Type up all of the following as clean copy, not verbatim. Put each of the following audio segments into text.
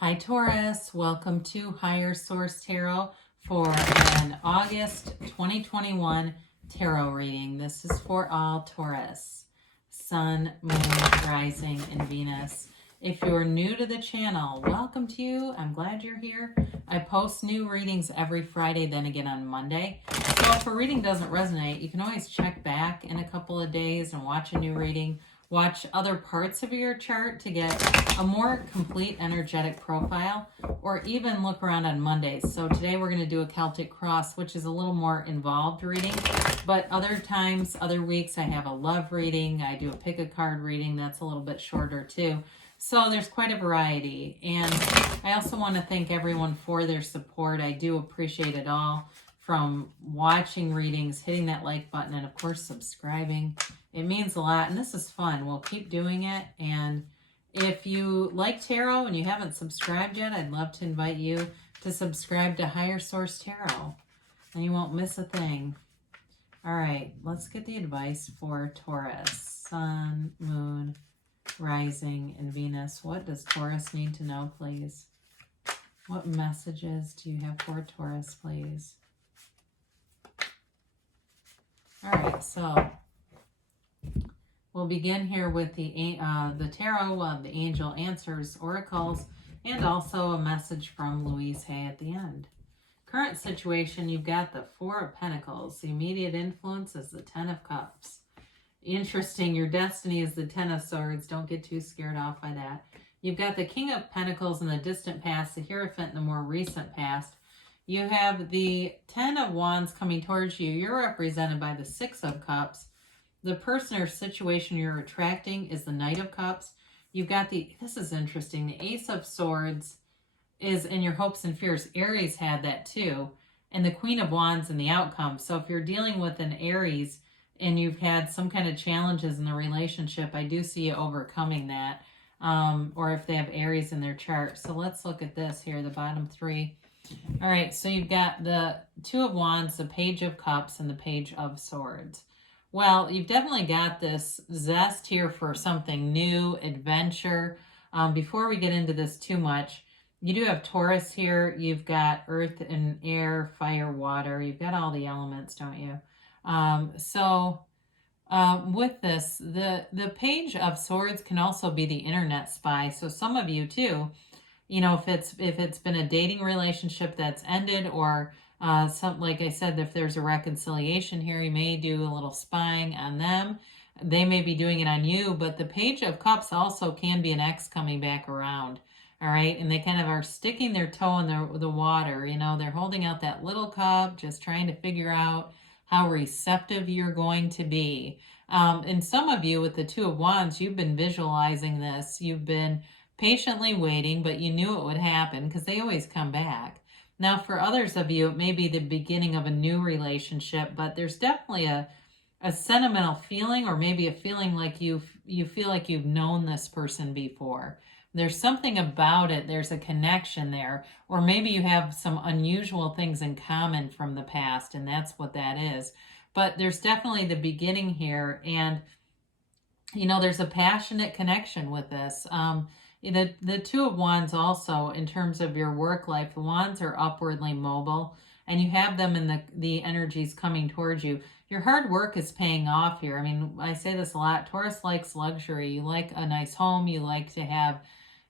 Hi Taurus, welcome to Higher Source Tarot for an August 2021 tarot reading. This is for all Taurus, Sun, Moon, Rising, and Venus. If you're new to the channel, welcome to you. I'm glad you're here. I post new readings every Friday, then again on Monday. So if a reading doesn't resonate, you can always check back in a couple of days and watch a new reading. Watch other parts of your chart to get a more complete energetic profile, or even look around on Mondays. So today we're going to do a Celtic Cross, which is a little more involved reading, but other times, other weeks, I have a love reading. I do a pick a card reading that's a little bit shorter too. So there's quite a variety. And I also want to thank everyone for their support. I do appreciate it all, from watching readings, hitting that like button, and of course subscribing. It means a lot, and this is fun. We'll keep doing it. And if you like tarot and you haven't subscribed yet, I'd love to invite you to subscribe to Higher Source Tarot, and you won't miss a thing. All right, let's get the advice for Taurus, Sun, Moon, Rising, and Venus. What does Taurus need to know, please? What messages do you have for Taurus, please? All right, so we'll begin here with the tarot of the angel answers, oracles, and also a message from Louise Hay at the end. Current situation, you've got the Four of Pentacles. The immediate influence is the Ten of Cups. Interesting, your destiny is the Ten of Swords. Don't get too scared off by that. You've got the King of Pentacles in the distant past, the Hierophant in the more recent past. You have the Ten of Wands coming towards you. You're represented by the Six of Cups. The person or situation you're attracting is the Knight of Cups. You've got this is interesting, the Ace of Swords is in your hopes and fears. Aries had that too. And the Queen of Wands in the outcome. So if you're dealing with an Aries and you've had some kind of challenges in the relationship, I do see you overcoming that. Or if they have Aries in their chart. So let's look at this here, the bottom three. All right, so you've got the Two of Wands, the Page of Cups, and the Page of Swords. Well, you've definitely got this zest here for something new, adventure. Before we get into this too much, you do have Taurus here. You've got earth and air, fire, water. You've got all the elements, don't you? With this, the Page of Swords can also be the internet spy. So some of you too, you know, if it's been a dating relationship that's ended, or like I said, if there's a reconciliation here, you may do a little spying on them. They may be doing it on you, but the Page of Cups also can be an ex coming back around. All right, and they kind of are sticking their toe in the water. You know, they're holding out that little cup, just trying to figure out how receptive you're going to be. And some of you with the Two of Wands, you've been visualizing this. You've been patiently waiting, but you knew it would happen because they always come back. Now, for others of you, it may be the beginning of a new relationship, but there's definitely a sentimental feeling, or maybe a feeling like you feel like you've known this person before. There's something about it. There's a connection there. Or maybe you have some unusual things in common from the past, and that's what that is. But there's definitely the beginning here, and, you know, there's a passionate connection with this. The Two of Wands also, in terms of your work life, the Wands are upwardly mobile, and you have them in the energies coming towards you. Your hard work is paying off here. I mean, I say this a lot. Taurus likes luxury. You like a nice home. You like to have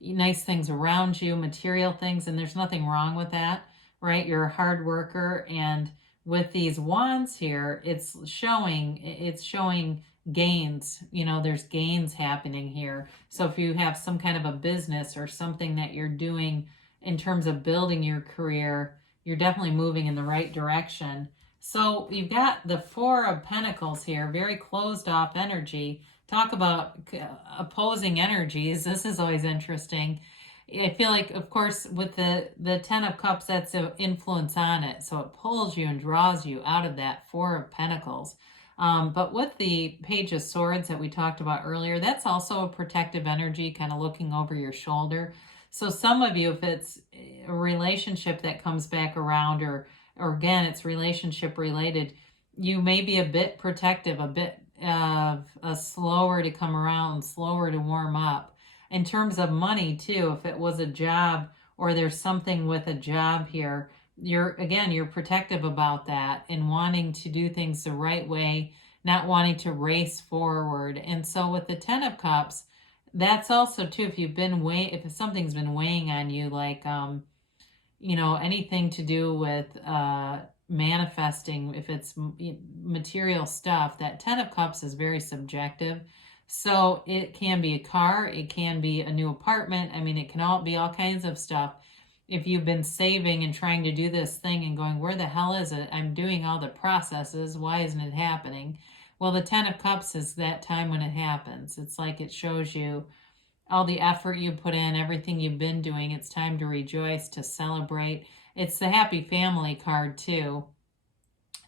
nice things around you, material things, and there's nothing wrong with that, right? You're a hard worker, and with these wands here, it's showing gains. You know, there's gains happening here. So if you have some kind of a business or something that you're doing in terms of building your career, you're definitely moving in the right direction. So you've got the Four of Pentacles here, very closed off energy. Talk about opposing energies. This is always interesting. I feel like, of course, with the Ten of Cups, that's an influence on it. So it pulls you and draws you out of that Four of Pentacles. But with the Page of Swords that we talked about earlier, that's also a protective energy, kind of looking over your shoulder. So some of you, if it's a relationship that comes back around, or again, it's relationship related, you may be a bit protective, a bit slower to come around, slower to warm up. In terms of money too, if it was a job or there's something with a job here, you're protective about that and wanting to do things the right way, not wanting to race forward. And so with the 10 of Cups, that's also too, if something's been weighing on you, like anything to do with manifesting, if it's material stuff, that 10 of Cups is very subjective. So it can be a car, it can be a new apartment. I mean, it can all be all kinds of stuff. If you've been saving and trying to do this thing and going, where the hell is it? I'm doing all the processes. Why isn't it happening? Well, the 10 of Cups is that time when it happens. It's like it shows you all the effort you put in, everything you've been doing. It's time to rejoice, to celebrate. It's the happy family card too.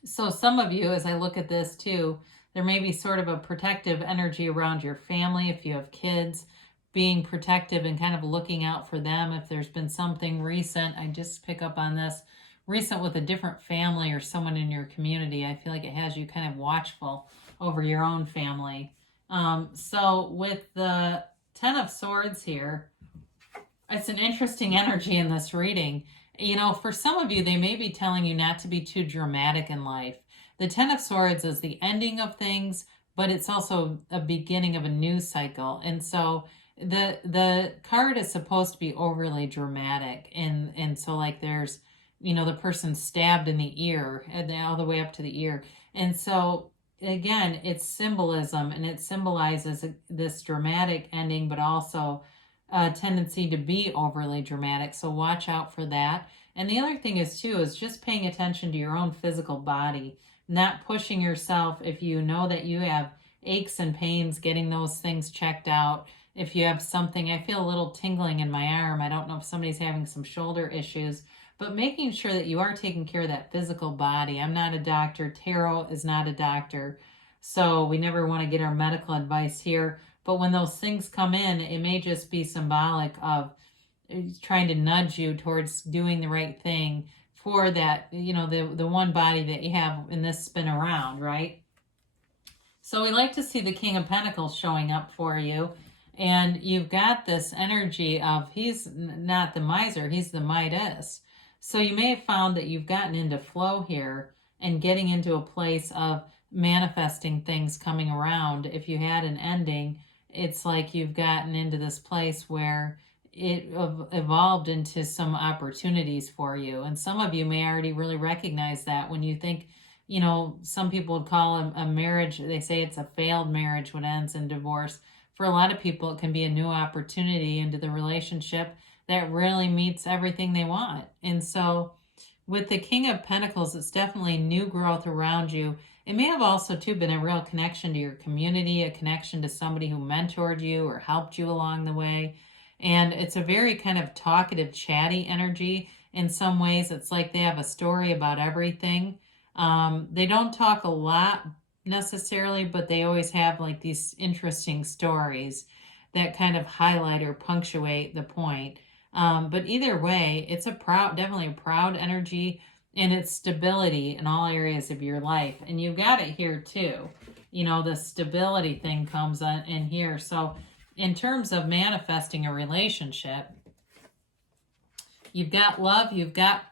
So some of you, as I look at this too, there may be sort of a protective energy around your family. If you have kids, being protective and kind of looking out for them. If there's been something recent, I just pick up on this, recent with a different family or someone in your community, I feel like it has you kind of watchful over your own family. So with the 10 of Swords here, it's an interesting energy in this reading. For some of you, they may be telling you not to be too dramatic in life. The 10 of Swords is the ending of things, but it's also a beginning of a new cycle. And so the card is supposed to be overly dramatic. And so like there's, the person stabbed in the ear and all the way up to the ear. And so again, it's symbolism, and it symbolizes this dramatic ending, but also a tendency to be overly dramatic. So watch out for that. And the other thing is too, is just paying attention to your own physical body, not pushing yourself. If you know that you have aches and pains, getting those things checked out. If you have something, I feel a little tingling in my arm. I don't know if somebody's having some shoulder issues, but making sure that you are taking care of that physical body. I'm not a doctor. Tarot is not a doctor. So we never want to get our medical advice here. But when those things come in, it may just be symbolic of trying to nudge you towards doing the right thing for that, the one body that you have in this spin around, right? So we like to see the King of Pentacles showing up for you. And you've got this energy of, he's not the miser, he's the Midas. So you may have found that you've gotten into flow here and getting into a place of manifesting things coming around. If you had an ending, it's like you've gotten into this place where it evolved into some opportunities for you. And some of you may already really recognize that when you think, some people would call a marriage, they say it's a failed marriage when it ends in divorce. For a lot of people, it can be a new opportunity into the relationship that really meets everything they want. And so with the King of Pentacles, it's definitely new growth around you. It may have also too been a real connection to your community, a connection to somebody who mentored you or helped you along the way. And it's a very kind of talkative, chatty energy. In some ways, it's like they have a story about everything. They don't talk a lot necessarily, but they always have like these interesting stories that kind of highlight or punctuate the point. But either way, it's definitely a proud energy, and it's stability in all areas of your life. And you've got it here too. The stability thing comes in here. So in terms of manifesting a relationship, you've got love, you've got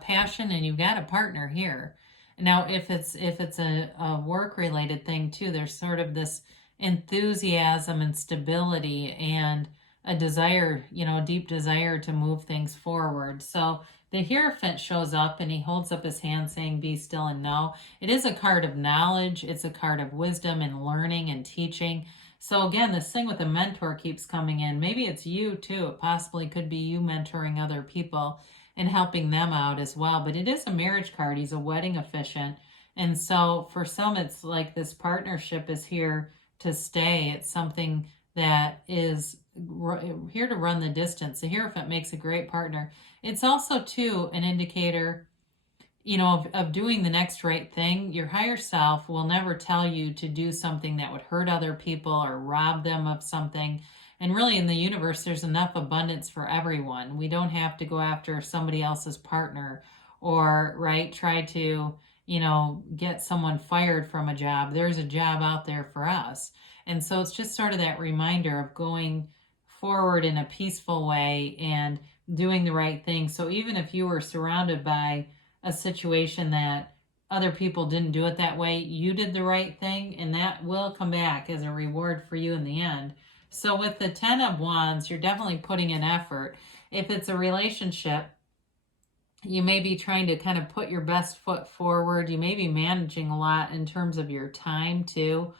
passion, and you've got a partner here. Now, if it's a work-related thing too, there's sort of this enthusiasm and stability and a desire, a deep desire to move things forward. So the Hierophant shows up and he holds up his hand saying, be still and know. It is a card of knowledge. It's a card of wisdom and learning and teaching. So again, this thing with a mentor keeps coming in. Maybe it's you too. It possibly could be you mentoring other people and helping them out as well. But it is a marriage card. He's a wedding officiant. And so for some, it's like this partnership is here to stay. It's something that is here to run the distance. The Hierophant makes a great partner. It's also too an indicator, of doing the next right thing. Your higher self will never tell you to do something that would hurt other people or rob them of something. And really in the universe, there's enough abundance for everyone. We don't have to go after somebody else's partner or, try to, get someone fired from a job. There's a job out there for us. And so it's just sort of that reminder of going forward in a peaceful way and doing the right thing. So even if you were surrounded by a situation that other people didn't do it that way, you did the right thing, and that will come back as a reward for you in the end. So with the 10 of Wands, you're definitely putting in effort. If it's a relationship, you may be trying to kind of put your best foot forward. You may be managing a lot in terms of your time too.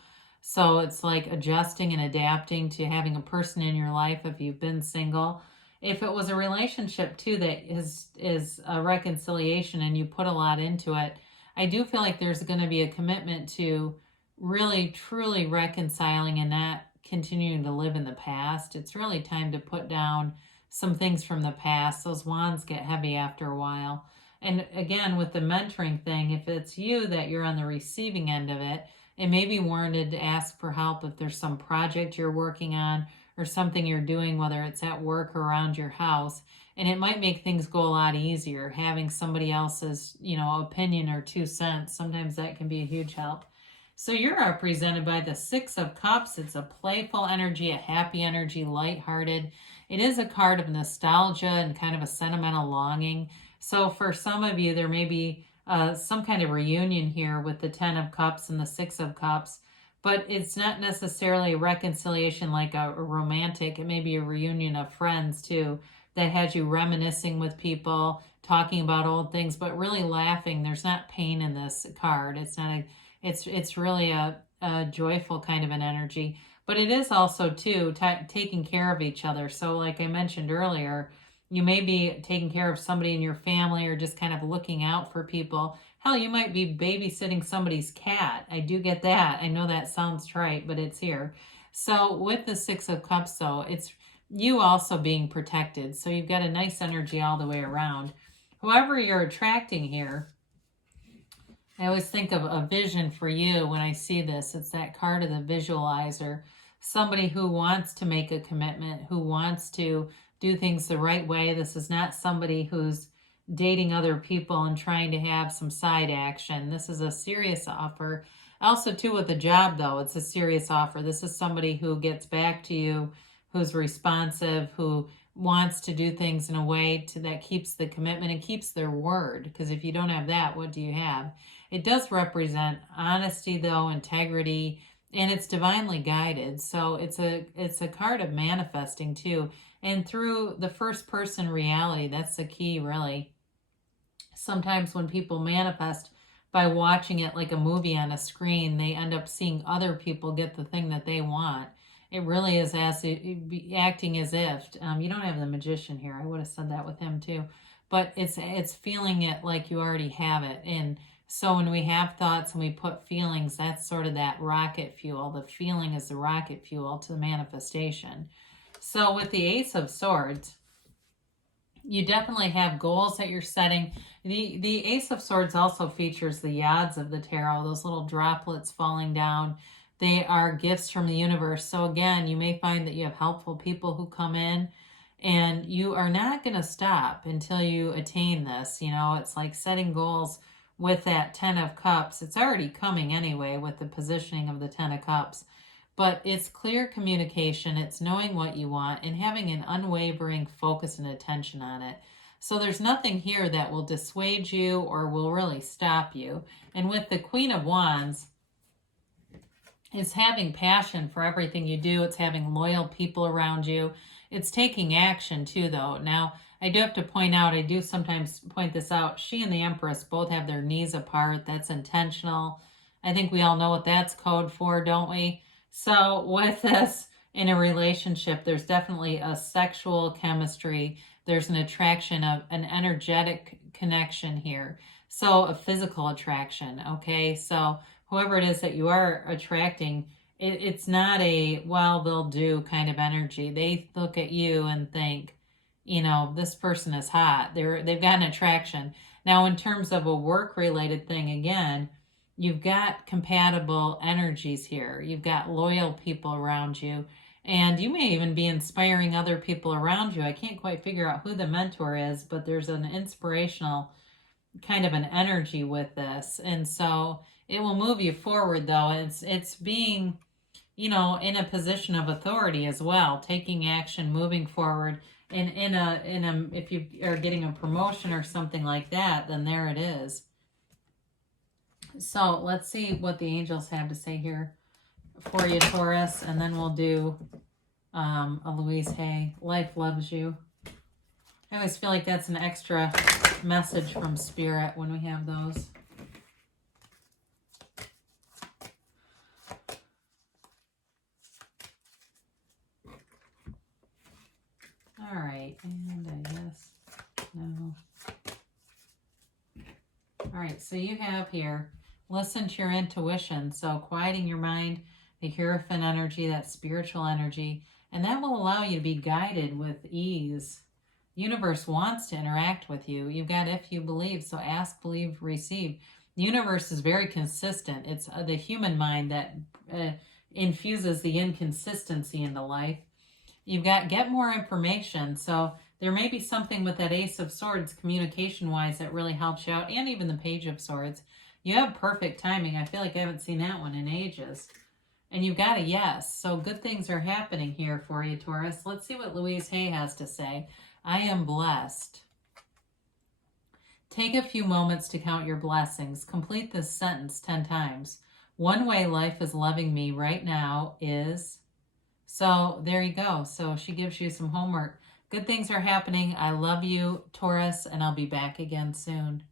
So it's like adjusting and adapting to having a person in your life if you've been single. If it was a relationship too that is a reconciliation and you put a lot into it, I do feel like there's going to be a commitment to really truly reconciling and not continuing to live in the past. It's really time to put down some things from the past. Those wands get heavy after a while. And again, with the mentoring thing, if it's you that you're on the receiving end of it, it may be warranted to ask for help if there's some project you're working on or something you're doing, whether it's at work or around your house. And it might make things go a lot easier having somebody else's, opinion or 2 cents. Sometimes that can be a huge help. So you're represented by the Six of Cups. It's a playful energy, a happy energy, lighthearted. It is a card of nostalgia and kind of a sentimental longing. So for some of you, there may be some kind of reunion here with the 10 of Cups and the 6 of Cups, but it's not necessarily a reconciliation like a romantic. It may be a reunion of friends too that has you reminiscing with people, talking about old things, but really laughing. There's not pain in this card. It's really a joyful kind of an energy. But it is also, too, taking care of each other. So like I mentioned earlier, you may be taking care of somebody in your family or just kind of looking out for people. Hell, you might be babysitting somebody's cat. I do get that. I know that sounds trite, but it's here. So with the Six of Cups, though, it's you also being protected. So you've got a nice energy all the way around. Whoever you're attracting here, I always think of a vision for you when I see this. It's that card of the visualizer. Somebody who wants to make a commitment, who wants to do things the right way. This is not somebody who's dating other people and trying to have some side action. This is a serious offer. Also, too, with the job, though, it's a serious offer. This is somebody who gets back to you, who's responsive, who wants to do things in a way that keeps the commitment and keeps their word. Because if you don't have that, what do you have? It does represent honesty, though, integrity, and it's divinely guided. So it's a card of manifesting too. And through the first person reality, that's the key, really. Sometimes when people manifest by watching it like a movie on a screen, they end up seeing other people get the thing that they want. It really is acting as if, you don't have the magician here. I would have said that with him too. But it's feeling it like you already have it. And so when we have thoughts and we put feelings, that's sort of that rocket fuel. The feeling is the rocket fuel to the manifestation. So with the Ace of Swords, you definitely have goals that you're setting. The Ace of Swords also features the yads of the tarot, those little droplets falling down. They are gifts from the universe. So again, you may find that you have helpful people who come in, and you are not going to stop until you attain this. It's like setting goals with that 10 of Cups. It's already coming anyway with the positioning of the 10 of Cups. But it's clear communication, it's knowing what you want, and having an unwavering focus and attention on it. So there's nothing here that will dissuade you or will really stop you. And with the Queen of Wands, it's having passion for everything you do. It's having loyal people around you. It's taking action too, though. Now, I do have to point out, I do sometimes point this out, she and the Empress both have their knees apart. That's intentional. I think we all know what that's code for, don't we? So with this, in a relationship, there's definitely a sexual chemistry. There's an attraction, of an energetic connection here. So a physical attraction, okay? So whoever it is that you are attracting, it's not a, well, they'll do kind of energy. They look at you and think, this person is hot. They've got an attraction. Now, in terms of a work-related thing, again, you've got compatible energies here. You've got loyal people around you. And you may even be inspiring other people around you. I can't quite figure out who the mentor is, but there's an inspirational kind of an energy with this. And so it will move you forward, though. It's being you know, in a position of authority as well, taking action, moving forward. And if you are getting a promotion or something like that, then there it is. So let's see what the angels have to say here for you, Taurus, and then we'll do a Louise Hay. Life loves you. I always feel like that's an extra message from Spirit when we have those. All right, and I guess no. All right, so you have here, listen to your intuition. So quieting your mind, the Hierophant energy, that spiritual energy, and that will allow you to be guided with ease. The universe wants to interact with you. You've got if you believe, so ask, believe, receive. The universe is very consistent. It's the human mind that infuses the inconsistency into life. You've got get more information. So there may be something with that Ace of Swords communication-wise that really helps you out, and even the Page of Swords. You have perfect timing. I feel like I haven't seen that one in ages. And you've got a yes. So good things are happening here for you, Taurus. Let's see what Louise Hay has to say. I am blessed. Take a few moments to count your blessings. Complete this sentence 10 times. One way life is loving me right now is... So there you go. So she gives you some homework. Good things are happening. I love you, Taurus, and I'll be back again soon.